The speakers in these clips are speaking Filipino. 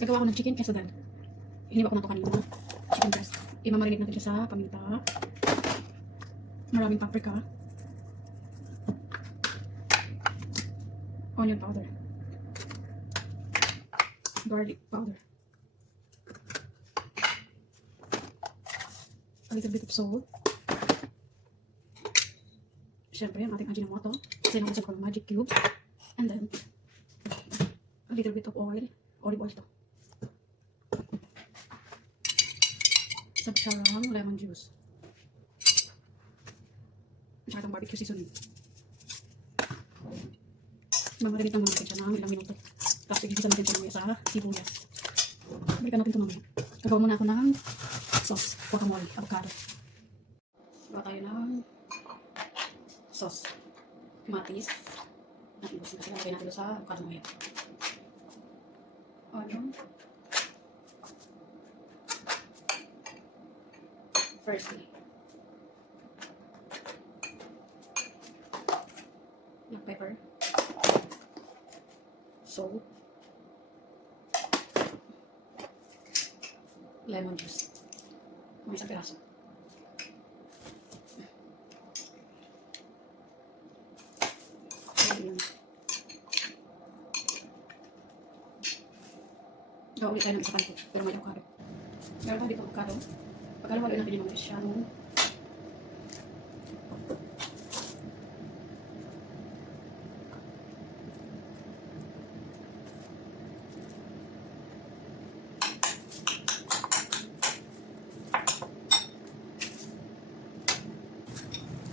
Gagawa ko ng chicken quesadilla. Hiniwa ko na ito kanina. Chicken breast. Imamarinate natin siya sa paminta. Maraming paprika. Onion powder. Garlic powder. A little bit of salt. Siyempre, ang ating Ajinomoto. Sinamasan ko ng magic cubes. And then, a little bit of oil. Olive oil to. Sabsarang lemon juice. At itong barbecue seasoning. Mamarinate lang natin siya ng ilang minuto. Tapos igisa natin siya mamaya sa sibuyas. Balikan natin ito mamaya. Gagawa muna ako ng sauce. Guacamole, avocado. Gawa tayo ng sauce. Kamatis. Natibusin kasi nalagay natin sa avocado mamaya. Onion. Firstly. Black pepper. Salt. Lemon juice. May isang piraso. Gawa ulit tayo ng isa kanto, pero may avocado. Meron tayo dito avocado. Pagkalawalo natin yung mga siya nung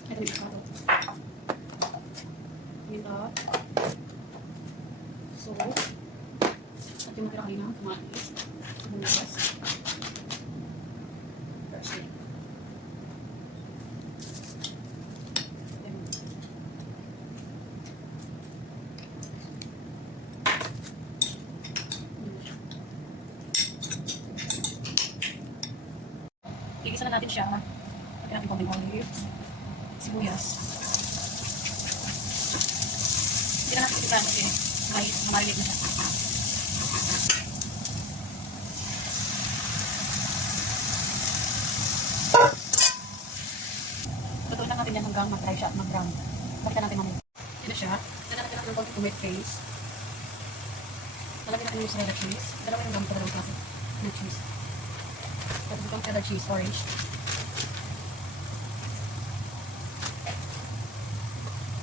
ito yung avocado. Minta. Salt. At yung natira kanina, kamatis. Sibuyas. Parsley. Gigisa na natin siya. Pagka natin konting olives. Sibuyas. Hindi na natin itipan kasi marinig na siya. Tutuin lang natin yan hanggang mag-dry siya at mag-brown. Balikan natin mamaya. Yan na siya. Lalagyan natin ng konting tomato paste. Lalagyan natin yung mozzarella cheese. Dalawa yung gamit dalawang klase ng cheese. Tapos itong cheddar cheese, orange.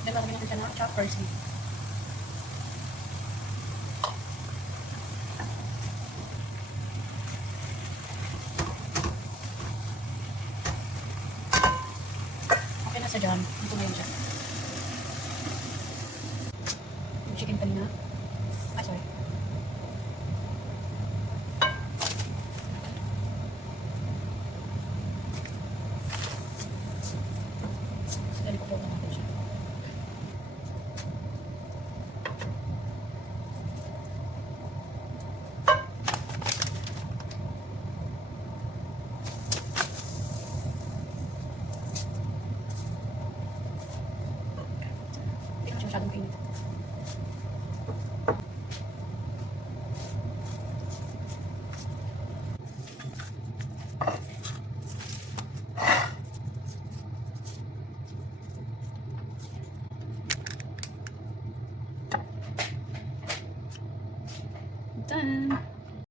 Then lalagyan natin siya ng chopped parsley. Okay na sa dyan. Ito na yun siya. Yung chicken kanina. Ah, sorry. Dali ko po natin siya. Hindi ko siya masyadong kainit. Done!